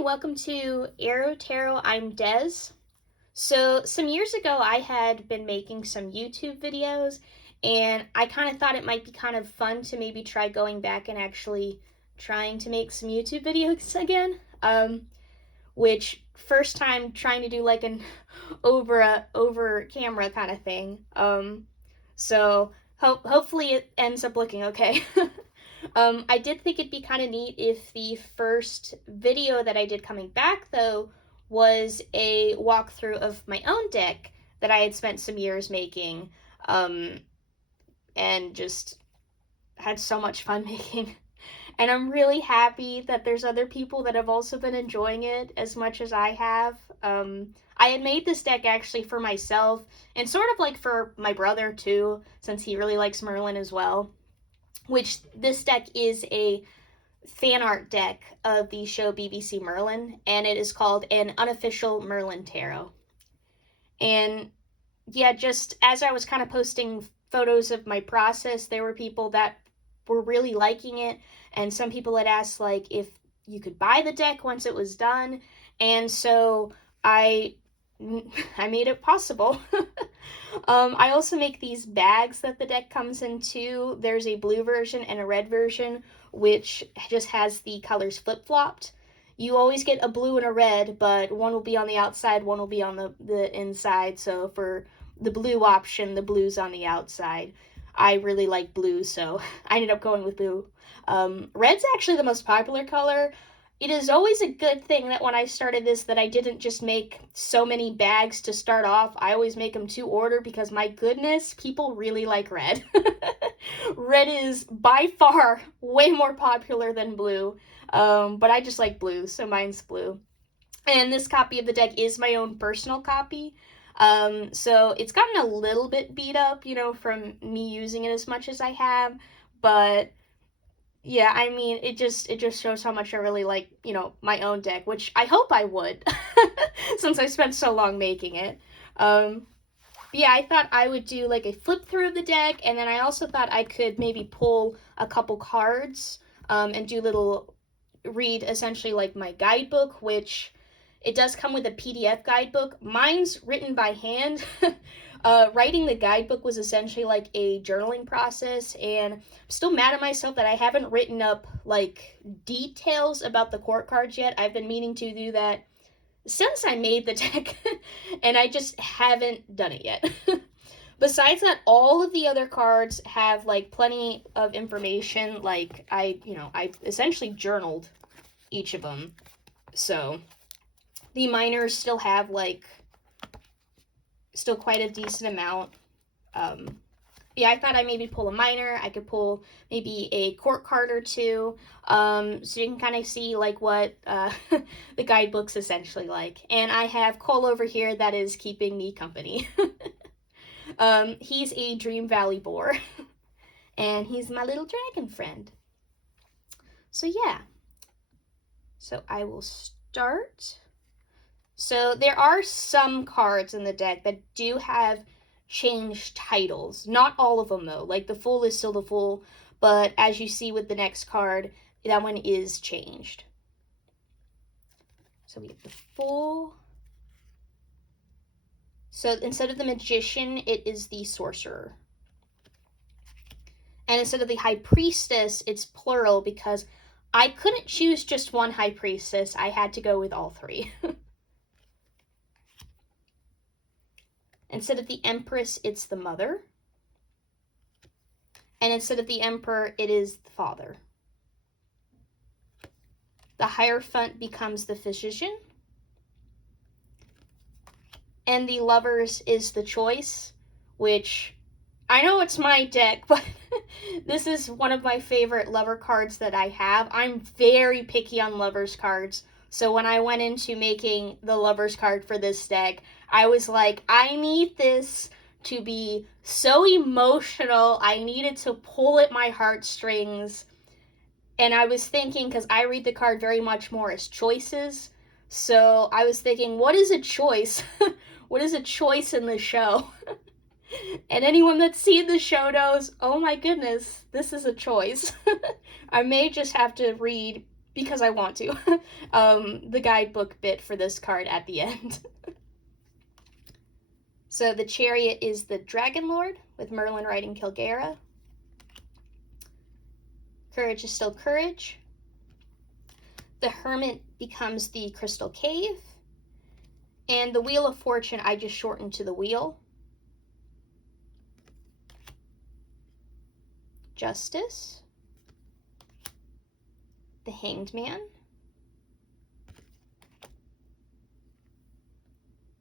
Hi, welcome to Aro-Tarot. I'm Des. So some years ago, I had been making some YouTube videos, and I kind of thought it might be kind of fun to maybe try going back and actually trying to make some YouTube videos again. Which first time trying to do like an over camera kind of thing. So hopefully it ends up looking okay. I did think it'd be kind of neat if the first video that I did coming back, though, was a walkthrough of my own deck that I had spent some years making, and just had so much fun making. And I'm really happy that there's other people that have also been enjoying it as much as I have. I had made this deck actually for myself, and sort of like for my brother too, since he really likes Merlin as well. Which this deck is a fan art deck of the show BBC Merlin, and it is called an Unofficial Merlin Tarot. And yeah, just as I was kind of posting photos of my process, there were people that were really liking it, and some people had asked like if you could buy the deck once it was done, and so I made it possible. I also make these bags that the deck comes in too. There's a blue version and a red version, which just has the colors flip-flopped. You always get a blue and a red, but one will be on the outside, one will be on the inside. So for the blue option, the blue's on the outside. I really like blue, so I ended up going with blue. Red's actually the most popular color. It is always a good thing that when I started this that I didn't just make so many bags to start off. I always make them to order because my goodness, people really like red. Red is by far way more popular than blue, but I just like blue, so mine's blue. And this copy of the deck is my own personal copy. So it's gotten a little bit beat up, from me using it as much as I have, but yeah, I mean, it just shows how much I really like, my own deck, which I hope I would, since I spent so long making it. Yeah, I thought I would do like a flip through of the deck, and then I also thought I could maybe pull a couple cards, and read essentially like my guidebook, which it does come with a PDF guidebook. Mine's written by hand. Writing the guidebook was essentially like a journaling process, and I'm still mad at myself that I haven't written up like details about the court cards yet. I've been meaning to do that since I made the deck, and I just haven't done it yet. Besides that, all of the other cards have like plenty of information. Like I essentially journaled each of them. So the minors still have still quite a decent amount. Yeah, I thought I'd maybe pull a minor. I could pull maybe a court card or two, so you can kind of see like what the guidebook's essentially like. And I have Cole over here that is keeping me company. He's a Dream Valley boar, and he's my little dragon friend. So yeah, so I will start. So there are some cards in the deck that do have changed titles. Not all of them, though. Like, the Fool is still the Fool, but as you see with the next card, that one is changed. So we have the Fool. So instead of the Magician, it is the Sorcerer. And instead of the High Priestess, it's plural because I couldn't choose just one High Priestess. I had to go with all three. Instead of the Empress, it's the Mother. And instead of the Emperor, it is the Father. The Hierophant becomes the Physician. And the Lovers is the Choice, which I know it's my deck, but this is one of my favorite lover cards that I have. I'm very picky on lovers cards. So when I went into making the lovers card for this deck, I was like, I need this to be so emotional. I needed to pull at my heartstrings. And I was thinking, because I read the card very much more as choices, so I was thinking, what is a choice? What is a choice in the show? And anyone that's seen the show knows, oh my goodness, this is a choice. I may just have to read because I want to. The guidebook bit for this card at the end. So the Chariot is the Dragon Lord, with Merlin riding Kilgara. Courage is still Courage. The Hermit becomes the Crystal Cave. And the Wheel of Fortune, I just shortened to the Wheel. Justice. The Hanged Man.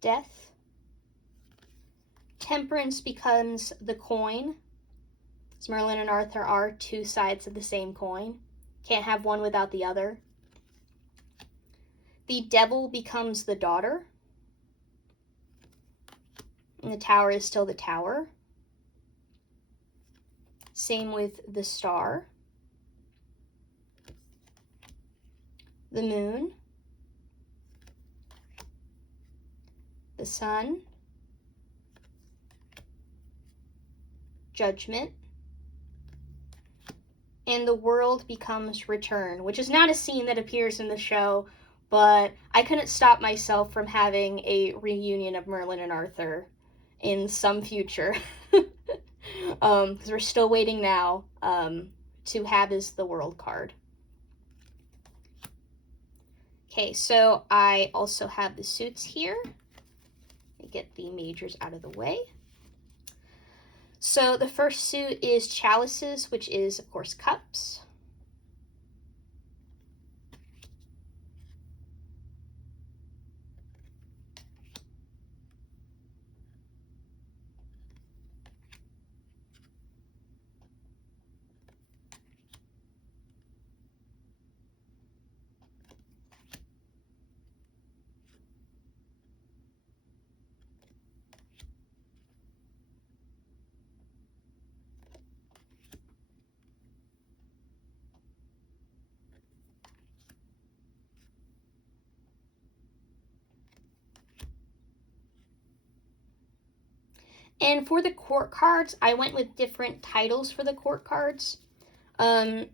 Death. Temperance becomes the Coin. As Merlin and Arthur are two sides of the same coin. Can't have one without the other. The Devil becomes the Daughter. And the Tower is still the Tower. Same with the Star. The Moon. The Sun. Judgment. And the World becomes Return, which is not a scene that appears in the show, but I couldn't stop myself from having a reunion of Merlin and Arthur in some future. Because we're still waiting now to have is the World card. Okay, so I also have the suits here. Let me get the majors out of the way. So the first suit is Chalices, which is, of course, cups. And for the court cards, I went with different titles for the court cards.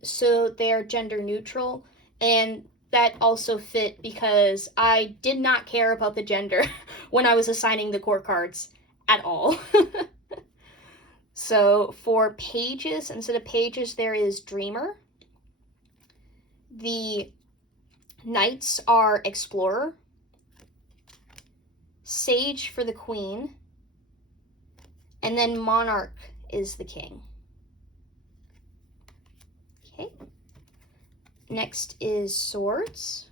So they're gender neutral, and that also fit because I did not care about the gender when I was assigning the court cards at all. So for pages, instead of pages, there is Dreamer. The knights are Explorer. Sage for the Queen. And then Monarch is the King. Okay. Next is Swords.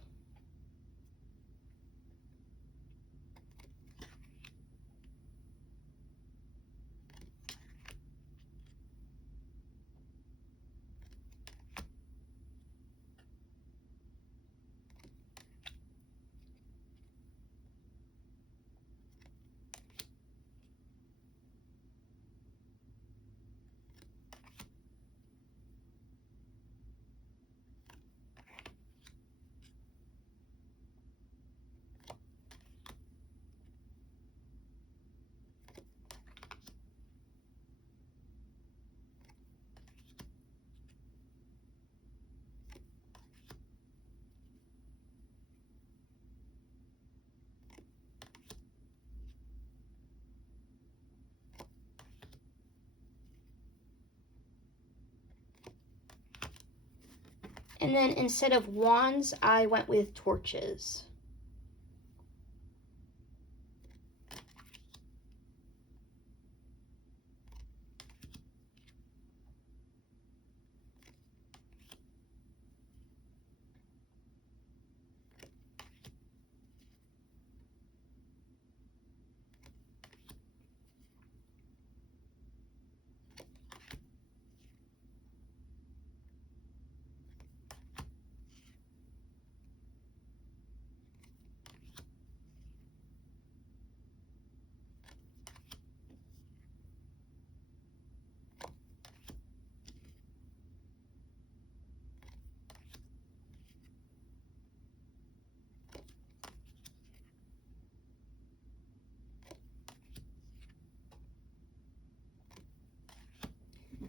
And then instead of wands, I went with torches.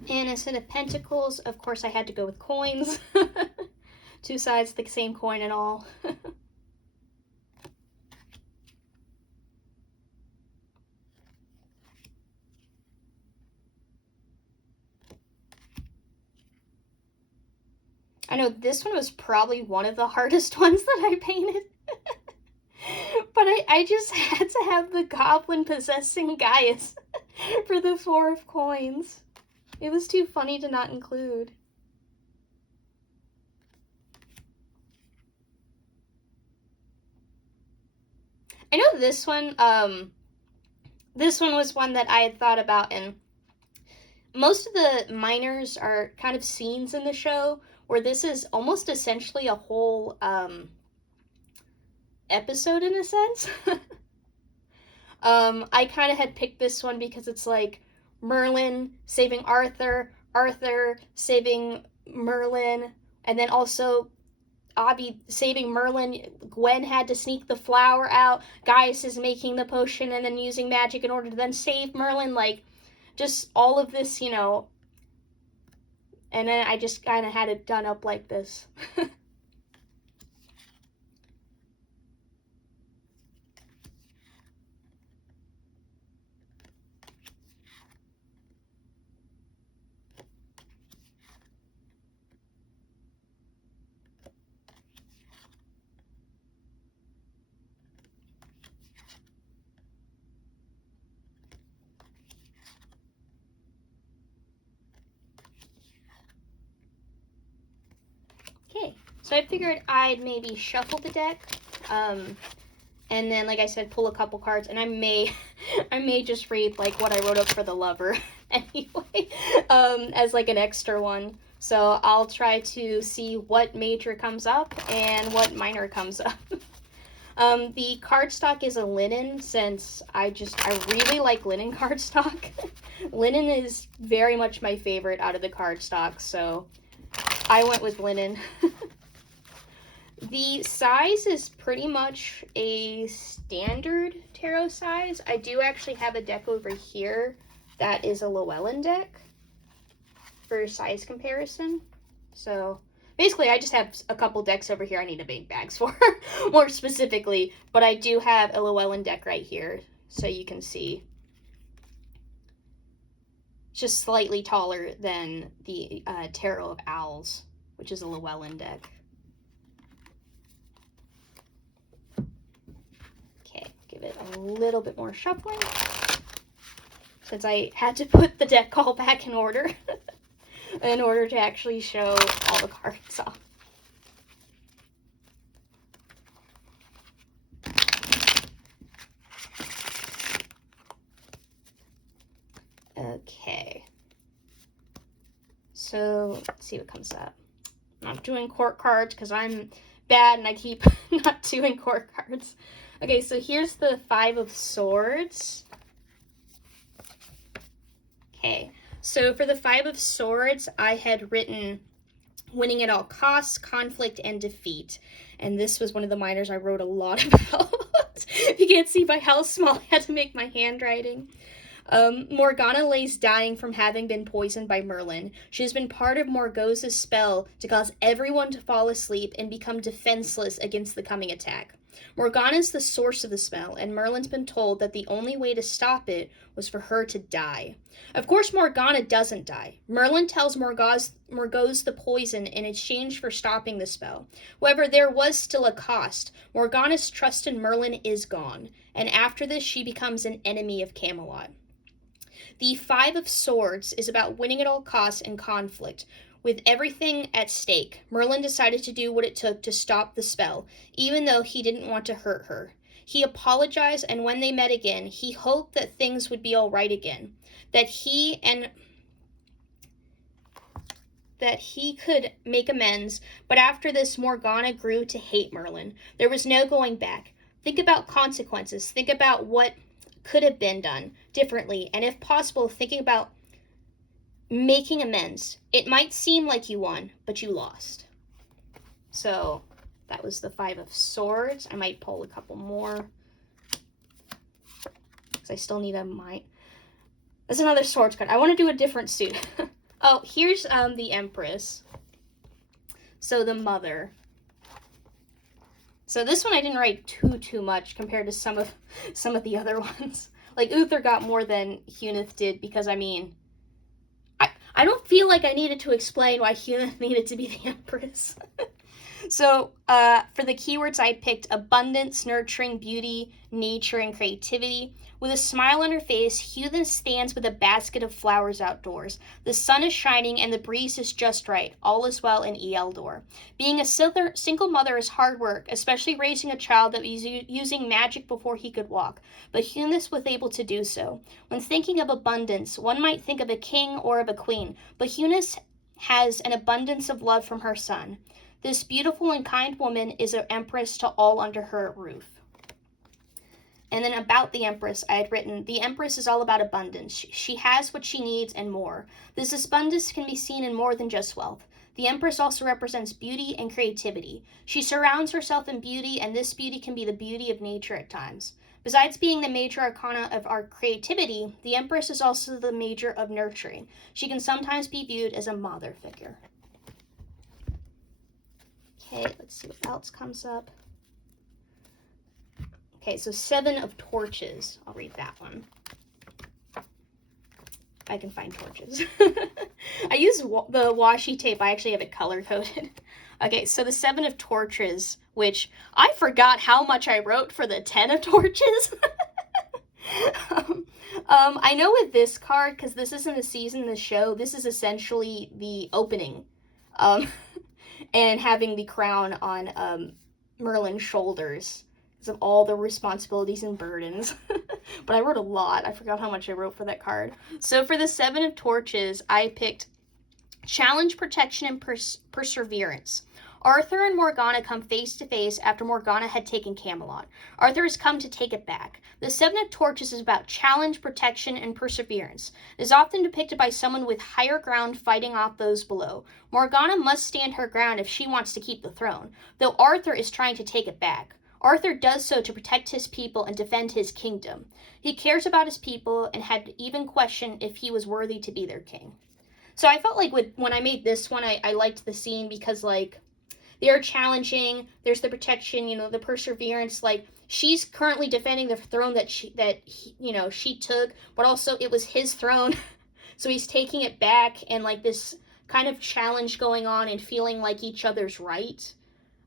And instead of pentacles, of course, I had to go with coins Two sides of the same coin and all. I know this one was probably one of the hardest ones that I painted. But I just had to have the goblin possessing Gaius for the 4 of coins. It was too funny to not include. I know this one was one that I had thought about, and most of the minors are kind of scenes in the show, where this is almost essentially a whole episode in a sense. I kind of had picked this one because it's like Merlin saving Arthur, Arthur saving Merlin, and then also Abby saving Merlin. Gwen had to sneak the flower out. Gaius is making the potion and then using magic in order to then save Merlin. Like, just all of this, you know. And then I just kind of had it done up like this. Okay, so I figured I'd maybe shuffle the deck, and then, like I said, pull a couple cards, and I may just read like what I wrote up for the lover anyway, as like an extra one. So I'll try to see what major comes up and what minor comes up. The cardstock is a linen, since I really like linen cardstock. Linen is very much my favorite out of the cardstock, so I went with linen. The size is pretty much a standard tarot size. I do actually have a deck over here that is a Llewellyn deck for size comparison. So basically, I just have a couple decks over here I need to make bags for, more specifically. But I do have a Llewellyn deck right here, so you can see. It's just slightly taller than the Tarot of Owls, which is a Llewellyn deck. Okay, give it a little bit more shuffling, since I had to put the deck all back in order in order to actually show all the cards off. Okay, so let's see what comes up. I'm not doing court cards because I'm bad and I keep not doing court cards. Okay, so here's the 5 of Swords. Okay, so for the 5 of Swords, I had written winning at all costs, conflict, and defeat. And this was one of the minors I wrote a lot about. You can't see by how small I had to make my handwriting. Morgana lays dying from having been poisoned by Merlin. She has been part of Morgause's spell to cause everyone to fall asleep and become defenseless against the coming attack. Morgana is the source of the spell, and Merlin's been told that the only way to stop it was for her to die. Of course, Morgana doesn't die. Merlin tells Morgause the poison in exchange for stopping the spell. However, there was still a cost. Morgana's trust in Merlin is gone, and after this, she becomes an enemy of Camelot. The 5 of Swords is about winning at all costs and conflict. With everything at stake, Merlin decided to do what it took to stop the spell, even though he didn't want to hurt her. He apologized, and when they met again, he hoped that things would be all right again, that he could make amends. But after this, Morgana grew to hate Merlin. There was no going back. Think about consequences. Think about what could have been done differently, and if possible, thinking about making amends. It might seem like you won, but you lost. So that was the 5 of Swords. I might pull a couple more, because I still need a might. There's another Swords card. I want to do a different suit. Oh, here's the Empress. So the mother. So this one I didn't write too much compared to some of the other ones. Like Uther got more than Hunith did because I mean, I don't feel like I needed to explain why Hunith needed to be the Empress. So for the keywords I picked abundance, nurturing, beauty, nature, and creativity. With a smile on her face, Hunith stands with a basket of flowers outdoors. The sun is shining and the breeze is just right. All is well in Ealdor. Being a single mother is hard work, especially raising a child that was using magic before he could walk. But Hunith was able to do so. When thinking of abundance, one might think of a king or of a queen, but Hunith has an abundance of love from her son. This beautiful and kind woman is an empress to all under her roof. And then about the Empress, I had written, the Empress is all about abundance. She has what she needs and more. This abundance can be seen in more than just wealth. The Empress also represents beauty and creativity. She surrounds herself in beauty, and this beauty can be the beauty of nature at times. Besides being the major arcana of our creativity, the Empress is also the major of nurturing. She can sometimes be viewed as a mother figure. Okay, let's see what else comes up. Okay, so 7 of Torches. I'll read that one. I can find torches. I use the washi tape. I actually have it color-coded. Okay, so the 7 of Torches, which I forgot how much I wrote for the 10 of Torches. I know with this card, because this isn't the season of the show, this is essentially the opening. And having the crown on Merlin's shoulders. Of all the responsibilities and burdens. But I wrote a lot. I forgot how much I wrote for that card. So for the 7 of Torches, I picked challenge, protection, and perseverance. Arthur and Morgana come face to face after Morgana had taken Camelot. Arthur has come to take it back. The 7 of Torches is about challenge, protection, and perseverance. It is often depicted by someone with higher ground fighting off those below. Morgana must stand her ground if she wants to keep the throne, though Arthur is trying to take it back. Arthur does so to protect his people and defend his kingdom. He cares about his people and had even questioned if he was worthy to be their king. So I felt like when I made this one, I liked the scene because, like, they're challenging, there's the protection, you know, the perseverance, like, she's currently defending the throne that she took, but also it was his throne, so he's taking it back, and, like, this kind of challenge going on and feeling like each other's right.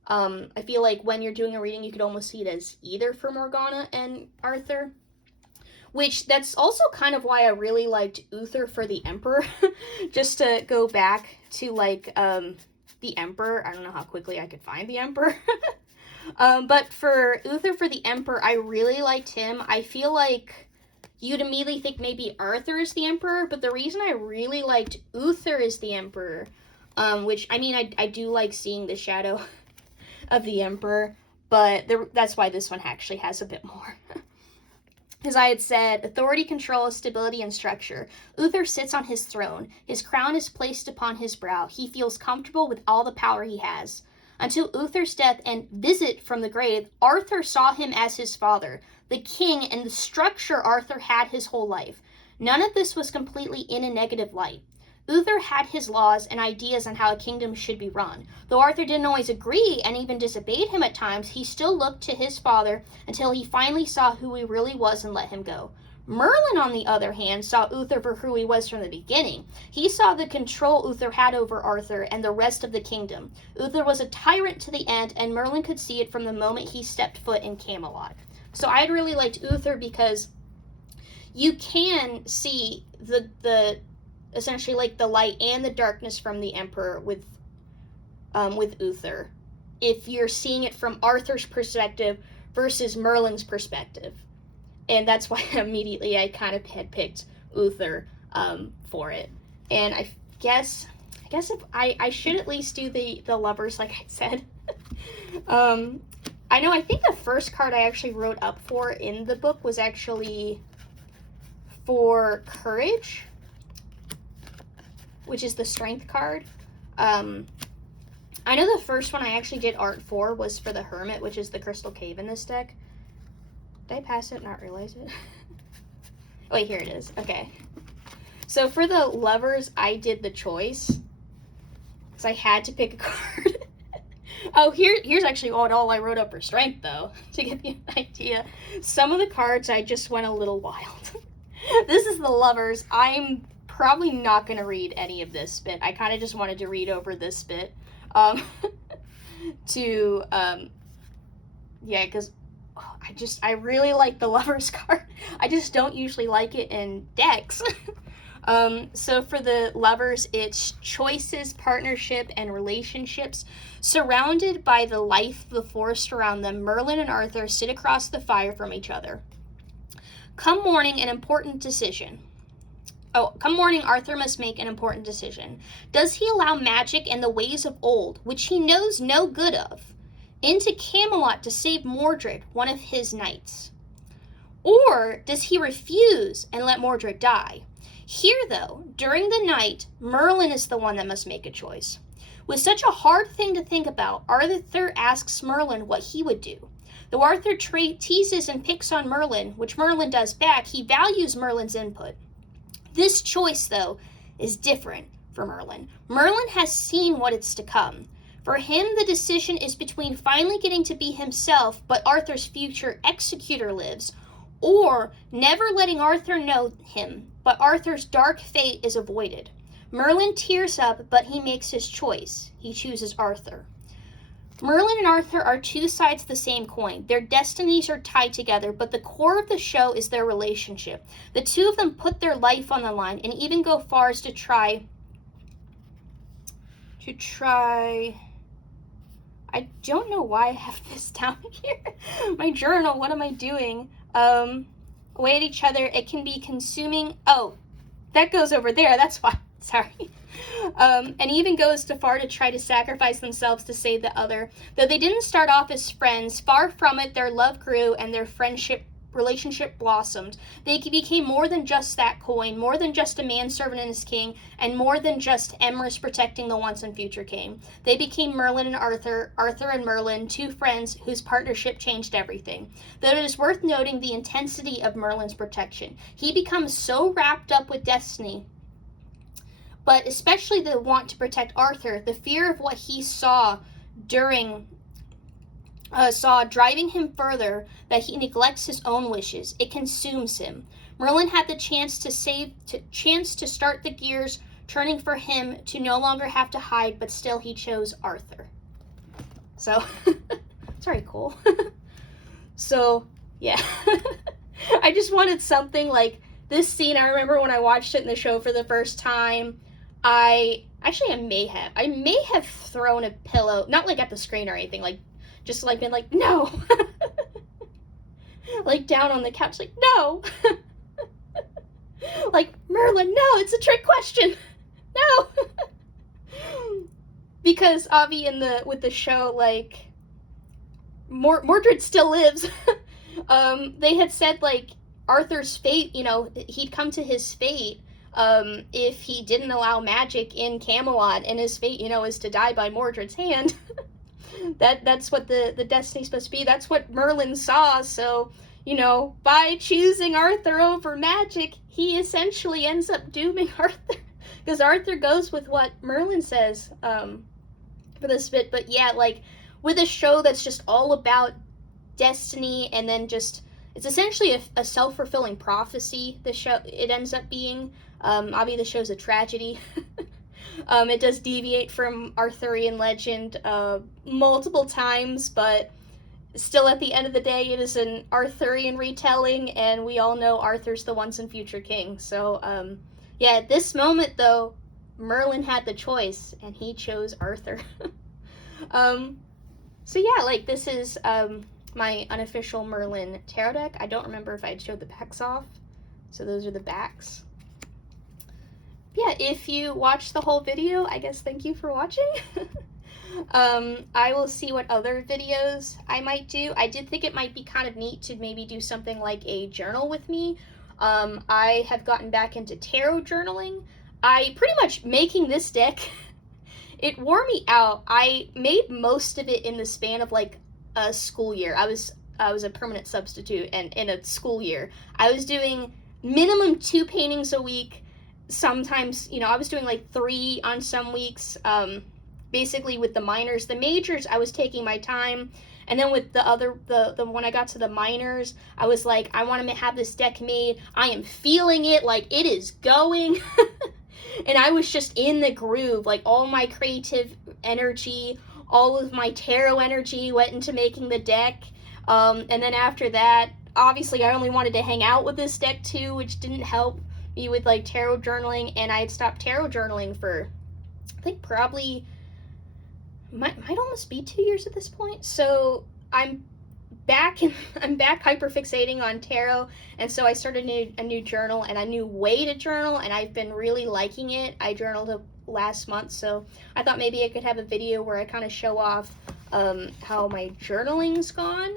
I feel like when you're doing a reading, you could almost see it as either for Morgana and Arthur. Which, that's also kind of why I really liked Uther for the Emperor. Just to go back to, like, the Emperor. I don't know how quickly I could find the Emperor. But for Uther for the Emperor, I really liked him. I feel like you'd immediately think maybe Arthur is the Emperor, but the reason I really liked Uther as the Emperor, which, I mean, I do like seeing the shadow of the Emperor, but that's why this one actually has a bit more. As I had said, authority, control, stability, and structure. Uther sits on his throne. His crown is placed upon his brow. He feels comfortable with all the power he has. Until Uther's death and visit from the grave, Arthur saw him as his father, the king, and the structure Arthur had his whole life. None of this was completely in a negative light. Uther had his laws and ideas on how a kingdom should be run. Though Arthur didn't always agree and even disobeyed him at times, he still looked to his father until he finally saw who he really was and let him go. Merlin, on the other hand, saw Uther for who he was from the beginning. He saw the control Uther had over Arthur and the rest of the kingdom. Uther was a tyrant to the end, and Merlin could see it from the moment he stepped foot in Camelot. So I really liked Uther because you can see the essentially like the light and the darkness from the Emperor with Uther, if you're seeing it from Arthur's perspective versus Merlin's perspective. And that's why immediately I kind of had picked Uther for it. And I guess if I should at least do the lovers, like I said. I think the first card I actually wrote up for in the book was actually for Courage, which is the strength card. I know the first one I actually did art for was for the Hermit, which is the Crystal Cave in this deck. Did I pass it and not realize it? Oh, wait, here it is. Okay. So for the lovers, I did the choice, because I had to pick a card. Oh, here's actually all I wrote up for strength, though, to give you an idea. Some of the cards, I just went a little wild. This is the Lovers. I'm probably not going to read any of this bit. I kind of just wanted to read over this bit. Yeah, because I really like the Lovers card. I just don't usually like it in decks. So for the Lovers, it's choices, partnership, and relationships. Surrounded by the life of the forest around them, Merlin and Arthur sit across the fire from each other. Come morning, Arthur must make an important decision. Does he allow magic and the ways of old, which he knows no good of, into Camelot to save Mordred, one of his knights? Or does he refuse and let Mordred die? Here, though, during the night, Merlin is the one that must make a choice. With such a hard thing to think about, Arthur asks Merlin what he would do. Though Arthur teases and picks on Merlin, which Merlin does back, he values Merlin's input. This choice, though, is different for Merlin. Merlin has seen what is to come. For him, the decision is between finally getting to be himself, but Arthur's future executor lives, or never letting Arthur know him, but Arthur's dark fate is avoided. Merlin tears up, but he makes his choice. He chooses Arthur. Merlin and Arthur are two sides of the same coin. Their destinies are tied together, but the core of the show is their relationship. The two of them put their life on the line and even go far as to try. I don't know why I have this down here. My journal, what am I doing? Away at each other, it can be consuming. Oh, that goes over there, that's why. Sorry. And even goes too far to try to sacrifice themselves to save the other. Though they didn't start off as friends, far from it, their love grew and their relationship blossomed. They became more than just that coin, more than just a manservant and his king, and more than just Emrys protecting the once and future king. They became Merlin and Arthur, Arthur and Merlin, two friends whose partnership changed everything. Though it is worth noting the intensity of Merlin's protection. He becomes so wrapped up with destiny, but especially the want to protect Arthur, the fear of what he saw driving him further, that he neglects his own wishes. It consumes him. Merlin had the chance to start the gears turning for him, to no longer have to hide, but still he chose Arthur. So, it's very cool. So, yeah. I just wanted something like this scene. I remember when I watched it in the show for the first time, I may have thrown a pillow, not like at the screen or anything, like just like been like, no. Like down on the couch, like, no. Like, Merlin, no, it's a trick question. No. Because Avi with the show, like, Mordred still lives. They had said, like, Arthur's fate, he'd come to his fate if he didn't allow magic in Camelot, and his fate, is to die by Mordred's hand. That's what the destiny's supposed to be. That's what Merlin saw. So, by choosing Arthur over magic, he essentially ends up dooming Arthur, because Arthur goes with what Merlin says for this bit. But yeah, like, with a show that's just all about destiny, and then just, it's essentially a self-fulfilling prophecy, it ends up being. Obviously, the show's a tragedy. It does deviate from Arthurian legend multiple times, but still at the end of the day, it is an Arthurian retelling, and we all know Arthur's the once and future king. So, yeah, at this moment, though, Merlin had the choice, and he chose Arthur. So yeah, like, this is my Unofficial Merlin Tarot deck. I don't remember if I showed the backs off, so those are the backs. Yeah, if you watched the whole video, I guess thank you for watching. I will see what other videos I might do. I did think it might be kind of neat to maybe do something like a journal with me. I have gotten back into tarot journaling. I pretty much, making this deck, it wore me out. I made most of it in the span of like a school year. I was a permanent substitute, and in a school year, I was doing minimum 2 paintings a week. Sometimes, I was doing like 3 on some weeks. basically with the minors. The majors, I was taking my time. And then with the when I got to the minors, I was like, I want to have this deck made. I am feeling it, like it is going. And I was just in the groove. Like all my creative energy, all of my tarot energy went into making the deck. And then after that, obviously I only wanted to hang out with this deck too, which didn't help me with like tarot journaling. And I had stopped tarot journaling for, I think, probably might almost be 2 years at this point. So I'm back and I'm back hyperfixating on tarot, and so I started a new journal and a new way to journal, and I've been really liking it. I journaled last month, so I thought maybe I could have a video where I kind of show off how my journaling's gone,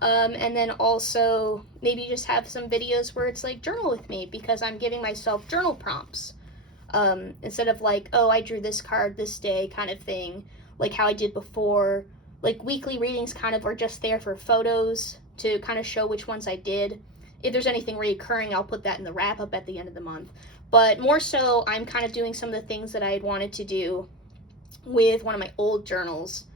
and then also maybe just have some videos where it's like journal with me, because I'm giving myself journal prompts instead of like, oh, I drew this card this day kind of thing, like how I did before. Like weekly readings kind of are just there for photos to kind of show which ones I did. If there's anything recurring, I'll put that in the wrap up at the end of the month. But more so, I'm kind of doing some of the things that I had wanted to do with one of my old journals,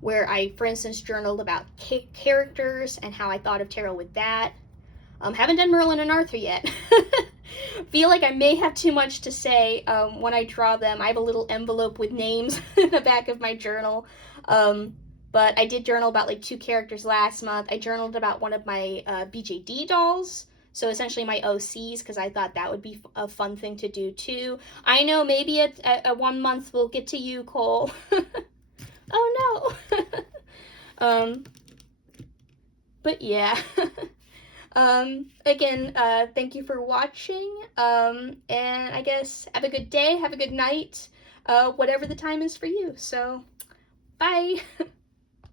where I, for instance, journaled about characters and how I thought of tarot with that. Haven't done Merlin and Arthur yet. Feel like I may have too much to say when I draw them. I have a little envelope with names in the back of my journal. But I did journal about like 2 characters last month. I journaled about one of my BJD dolls. So essentially my OCs, because I thought that would be a fun thing to do too. I know maybe at 1 month we'll get to you, Cole. Oh no. But yeah. Again, thank you for watching. And I guess have a good day, have a good night, whatever the time is for you. So, bye.